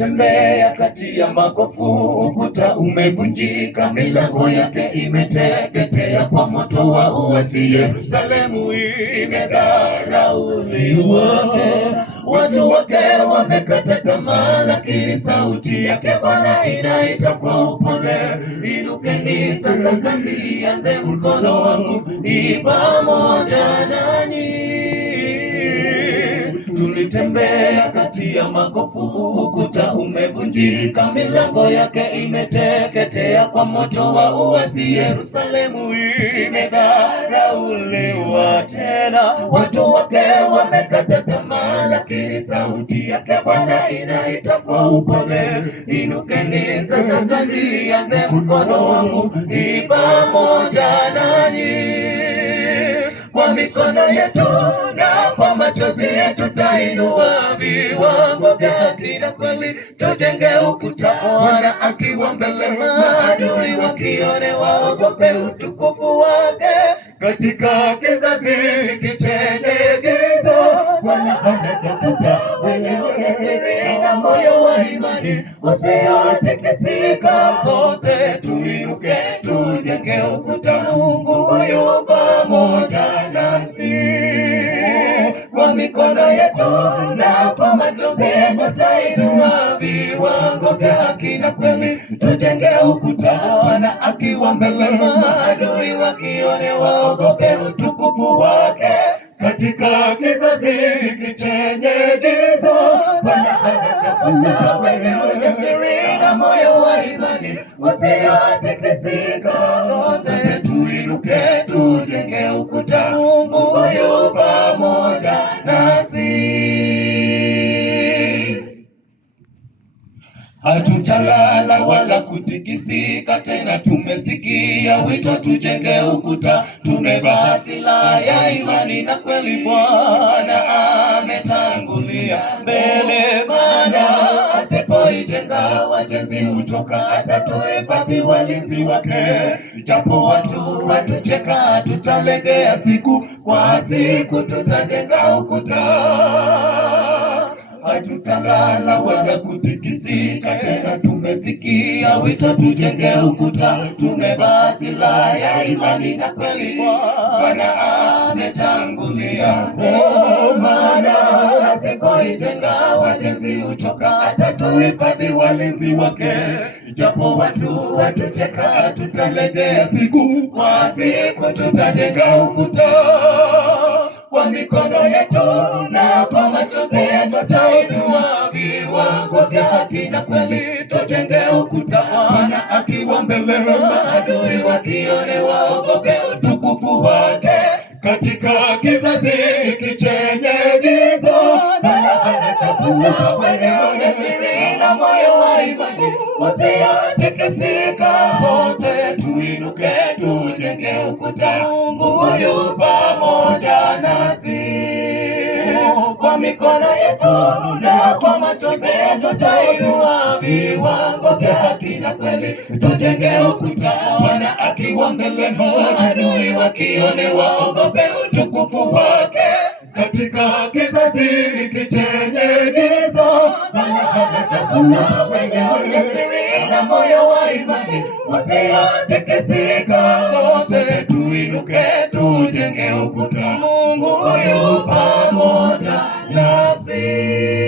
Tembea kati ya magofu, ukuta umevunjika, milango yake imeteketea kwa moto wa uasi. Yerusalemu imedharauliwa tena, watu wake wamekata tamaa, lakini sauti yake Bwana inaita kwa upole. Inukeni sasa, kazi ianze, mkono wangu pamoja nanyi. Tulitembea kati ya magofu, ukuta umevunjika, milango yake imeteketea kwa moto wa uasi. Yerusalemu imedharauliwa tena, watu wake wamekata tamaa, lakini sauti yake Bwana inaita kwa upole. Inukeni sasa, kazi ianze, mkono wangu pamoja nanyi. Kwa mikono yetu na kwa machozi yetu tainua viwango vya haki na kweli, tujenge ukuta, Bwana akiwa mbele, maadui wakione waogope utukufu wake. Katika kizazi hiki chenye giza, Bwana anatafuta wenye ujasiri na moyo wa imani usiotikisika. Sote tuinuke, tujenge ukuta, Mungu huyu pamoja nasi. Kwa mikono yetu na kwa machozi yetu tainua viwango vya haki na kweli, tujenge ukuta, Bwana akiwa mbele, maadui wakione waogope utukufu wake. Katika kizazi hiki chenye giza, Bwana anatafuta wenye ujasiri na moyo wa imani usiotikisika. Sote tuinuke, tujenge ukuta, Mungu huyu pamoja nasi. Hatutalala wala kutikisika tena, tumesikia wito, tujenge ukuta, tumevaa silaha ya imani na kweli. Bwana ametangulia mbele, maana asipoijenga wajenzi huchoka, atatuhifadhi walinzi wake. Japo watu watucheka, tutalegea, siku kwa siku tutajenga ukuta. Hatutalala wala kutikisika tena, tumesikia wito, tujenge ukuta, tumevaa silaha ya imani na kweli. Bwana ametangulia, maana asipoijenga wajenzi huchoka, atatuhifadhi walinzi wake. Japo watu watucheka, tutalegea, siku kwa siku tutajenga ukuta. Kwa mikono yetu na kwa machozi yetu tainua viwango vya haki na kweli, tujenge ukuta, Bwana akiwa mbele, maadui wakione waogope utukufu wake. Katika kizazi hiki chenye giza, Bwana anatafuta wenye ujasiri na moyo wa imani usiotikisika. Sote tuinuke, tujenge ukuta, Mungu huyu pamoja nasi. Kwa mikono yetu na kwa machozi yetu tainua viwango vya haki na kweli, tujenge ukuta, Bwana akiwa mbele, maadui wakione waogope utukufu wake. Katika kizazi hiki chenye giza, Bwana anatafuta wenye ujasiri na moyo wa imani usiotikisika. Sote tuinuke, tujenge ukuta, Mungu huyu pamoja nasi.